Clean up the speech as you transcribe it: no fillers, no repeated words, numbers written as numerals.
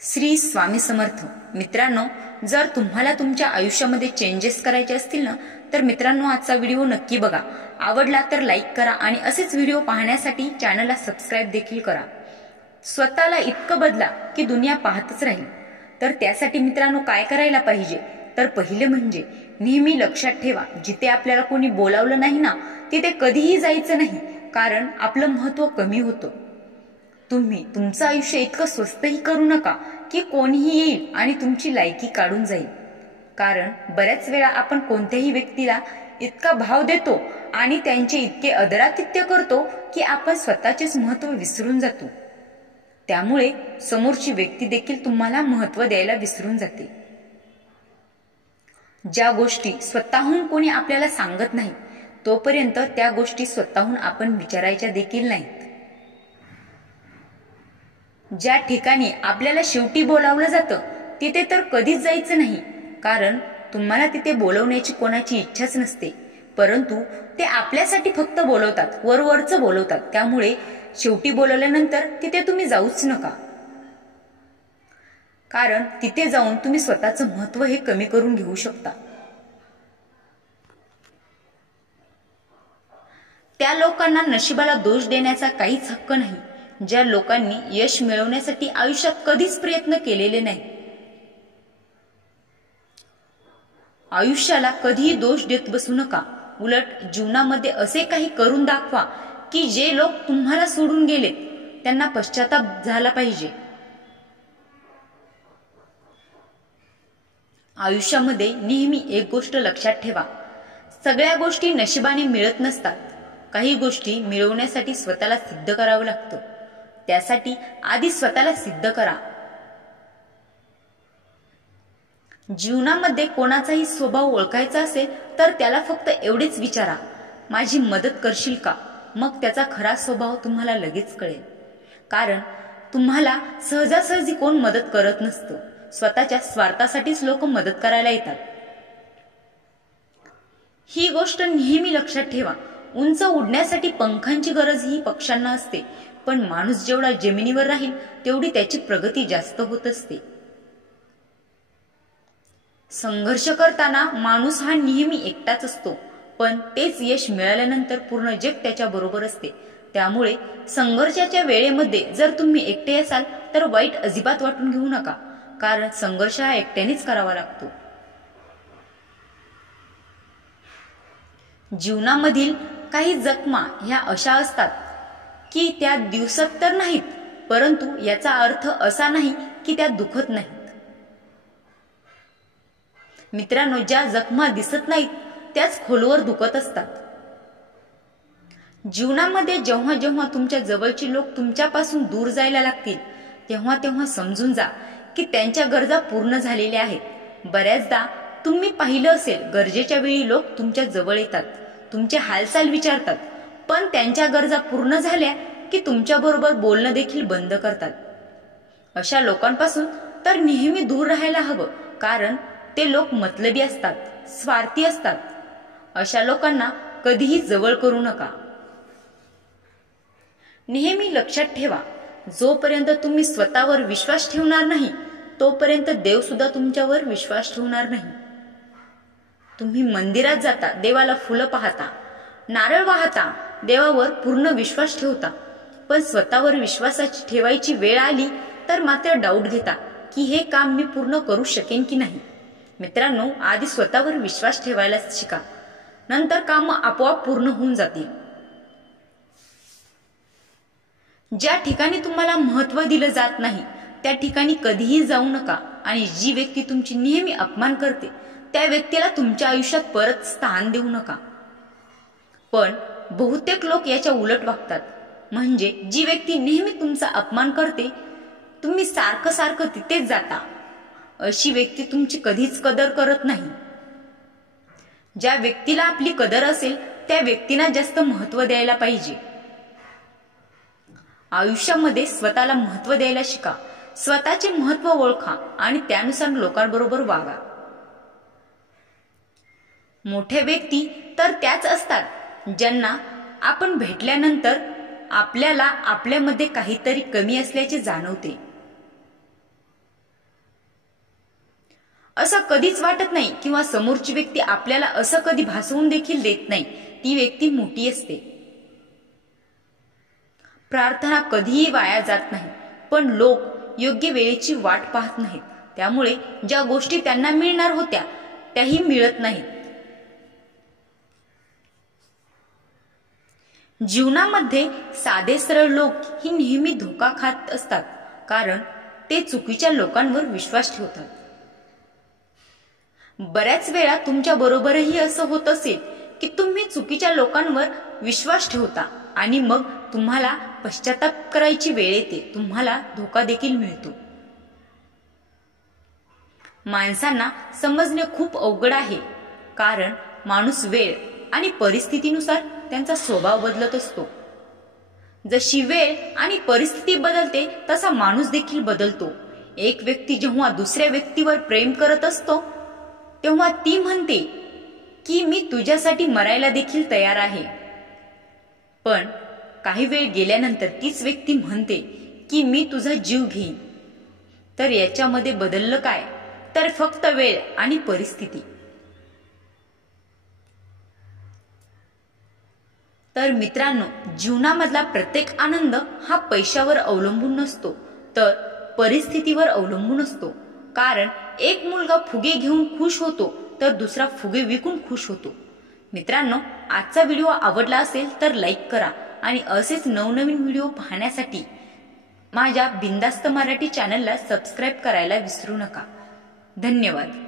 श्री स्वामी समर्थ. मित्रांनो, जर तुम्हाला तुमच्या आयुष्यामध्ये चेंजेस करायचे असतील ना, तर मित्रांनो आजचा व्हिडिओ नक्की बघा. आवडला तर लाईक करा आणि असेच व्हिडिओ पाहण्यासाठी चॅनलला सबस्क्राईब देखील करा. स्वतःला इतकं बदला की दुनिया पाहतच राहील. तर त्यासाठी मित्रांनो काय करायला पाहिजे, तर पहिले म्हणजे नेहमी लक्षात ठेवा, जिथे आपल्याला कोणी बोलावलं नाही ना, तिथे कधीही जायचं नाही, कारण आपलं महत्त्व कमी होतं. तुम्ही तुमचं आयुष्य इतकं स्वस्तही करू नका की कोणीही येईल आणि तुमची लायकी काढून जाईल. कारण बऱ्याच वेळा आपण कोणत्याही व्यक्तीला इतका भाव देतो आणि त्यांचे इतके आदरातिथ्य करतो की आपण स्वतःचेच महत्त्व विसरून जातो. त्यामुळे समोरची व्यक्ती देखील तुम्हाला महत्त्व द्यायला विसरून जाते. ज्या गोष्टी स्वतःहून कोणी आपल्याला सांगत नाही, तोपर्यंत त्या गोष्टी स्वतःहून आपण विचारायच्या देखील नाहीत. ज्या ठिकाणी आपल्याला शेवटी बोलावलं जातं तिथे तर कधीच जायचं नाही, कारण तुम्हाला तिथे बोलवण्याची कोणाची इच्छाच नसते, परंतु ते आपल्यासाठी फक्त बोलवतात, वरवरचं बोलवतात. त्यामुळे शेवटी बोलवल्यानंतर तिथे तुम्ही जाऊच नका, कारण तिथे जाऊन तुम्ही स्वतःचं महत्त्व हे कमी करून घेऊ शकता. त्या लोकांना नशिबाला दोष देण्याचा काहीच हक्क नाही, ज्या लोकांनी यश मिळवण्यासाठी आयुष्यात कधीच प्रयत्न केलेले नाही. आयुष्याला कधीही दोष देत बसू नका. उलट जीवनामध्ये असे काही करून दाखवा की जे लोक तुम्हाला सोडून गेले त्यांना पश्चाताप झाला पाहिजे. आयुष्यामध्ये नेहमी एक गोष्ट लक्षात ठेवा, सगळ्या गोष्टी नशिबाने मिळत नसतात. काही गोष्टी मिळवण्यासाठी स्वतःला सिद्ध करावं लागतं. त्यासाठी आधी स्वतःला सिद्ध करा. जीवनामध्ये कोणाचाही स्वभाव ओळखायचा असेल तर त्याला फक्त एवढेच विचारा, माझी मदत करशील का? मग त्याचा खरा स्वभाव तुम्हाला लगेच कळेल. कारण तुम्हाला सहजासहजी कोण मदत करत नसतं. स्वतःच्या स्वार्थासाठीच लोक मदत करायला येतात. ही गोष्ट नेहमी लक्षात ठेवा. उंच उडण्यासाठी पंखांची गरज ही पक्ष्यांना असते, पण माणूस जेवढा जमिनीवर राहील तेवढी त्याची प्रगती जास्त होत असते. संघर्ष करताना माणूस हा नेहमी एकटाच असतो, पण तेच यश मिळाल्यानंतर पूर्ण जग त्याच्या बरोबर असते. त्यामुळे संघर्षाच्या वेळेमध्ये जर तुम्ही एकटे असाल तर वाईट अजिबात वाटून घेऊ नका, कारण संघर्ष हा एकट्यानेच करावा लागतो. जीवनामधील काही जखमा ह्या अशा असतात की त्या दिवसात तर नाहीत, परंतु याचा अर्थ असा नाही की त्या दुखत नाहीत. मित्रांनो, ज्या जखमा दिसत नाहीत त्याच खोलवर दुखत असतात. जीवनामध्ये जेव्हा जेव्हा तुमच्या जवळची लोक तुमच्यापासून दूर जायला लागतील तेव्हा तेव्हा समजून जा की त्यांच्या गरजा पूर्ण झालेल्या आहेत. बऱ्याचदा तुम्ही पाहिलं असेल, गरजेच्या वेळी लोक तुमच्या जवळ येतात, तुमचे हालचाल विचारतात, पण त्यांच्या गरजा पूर्ण झाल्या की तुमच्या बरोबर बोलणं देखील बंद करतात. अशा लोकांपासून तर नेहमी दूर राहायला हवं, कारण ते लोक मतलबी असतात, स्वार्थी असतात. अशा लोकांना कधीही जवळ करू नका. नेहमी लक्षात ठेवा, जोपर्यंत तुम्ही स्वतःवर विश्वास ठेवणार नाही तोपर्यंत देव सुद्धा तुमच्यावर विश्वास ठेवणार नाही. तुम्ही मंदिरात जाता, देवाला फुलं पाहता, नारळ वाहता, देवावर पूर्ण विश्वास ठेवता, पण स्वतःवर विश्वासाची ठेवायची वेळ आली तर मात्र डाऊट घेता की हे काम मी पूर्ण करू शकेन की नाही. मित्रांनो, आधी स्वतःवर विश्वास ठेवायला शिका, नंतर काम आपोआप पूर्ण होऊन जातील. ज्या ठिकाणी तुम्हाला महत्त्व दिलं जात नाही त्या ठिकाणी कधीही जाऊ नका, आणि जी व्यक्ती तुमची नेहमी अपमान करते त्या व्यक्तीला तुमच्या आयुष्यात परत स्थान देऊ नका. पण बहुतेक लोक याच्या उलट वागतात. म्हणजे जी व्यक्ती नेहमी तुमचा अपमान करते, तुम्ही सारखं सारखं तिथेच जाता, अशी व्यक्ती तुमची कधीच कदर करत नाही. ज्या व्यक्तीला आपली कदर असेल त्या व्यक्तींना जास्त महत्त्व द्यायला पाहिजे. आयुष्यामध्ये स्वतःला महत्त्व द्यायला शिका. स्वतःचे महत्त्व ओळखा आणि त्यानुसार लोकांबरोबर वागा. मोठ्या व्यक्ती तर त्याच असतात ज्यांना आपण भेटल्यानंतर आपल्याला आपल्यामध्ये काहीतरी कमी असल्याचे जाणवते. असं कधीच वाटत नाही किंवा समोरची व्यक्ती आपल्याला असं कधी भासवून देखील देत नाही, ती व्यक्ती मोठी असते. प्रार्थना कधीही वाया जात नाही, पण लोक योग्य वेळेची वाट पाहत नाहीत. त्यामुळे ज्या गोष्टी त्यांना मिळणार होत्या त्याही मिळत नाहीत. जीवनामध्ये साधे सरळ लोक ही नेहमी धोका खात असतात, कारण ते चुकीच्या लोकांवर विश्वास ठेवतात. बऱ्याच वेळा तुमच्या बरोबरही असं होत असेल की तुम्ही चुकीच्या लोकांवर विश्वास ठेवता आणि मग तुम्हाला पश्चाताप करायची वेळ येते, तुम्हाला धोका देखील मिळतो. माणसांना समजणे खूप अवघड आहे, कारण माणूस वेळ आणि परिस्थितीनुसार त्यांचा स्वभाव बदलत असतो. जशी वेळ आणि परिस्थिती बदलते तसा माणूस देखील बदलतो. एक व्यक्ती जेव्हा दुसऱ्या व्यक्तीवर प्रेम करत असतो तेव्हा ती म्हणते की मी तुझ्यासाठी मरायला देखील तयार आहे. पण काही वेळ गेल्यानंतर तीच व्यक्ती म्हणते की मी तुझा जीव घेईन. तर याच्यामध्ये बदललं काय? तर फक्त वेळ आणि परिस्थिती. तर मित्रांनो, जीवनामधला प्रत्येक आनंद हा पैशावर अवलंबून नसतो, तर परिस्थितीवर अवलंबून असतो. कारण एक मुलगा फुगे घेऊन खुश होतो तर दुसरा फुगे विकून खुश होतो. मित्रांनो, आजचा व्हिडिओ आवडला असेल तर लाईक करा आणि असेच नवनवीन व्हिडिओ पाहण्यासाठी माझ्या बिंदास्त मराठी चॅनलला सबस्क्राईब करायला विसरू नका. धन्यवाद.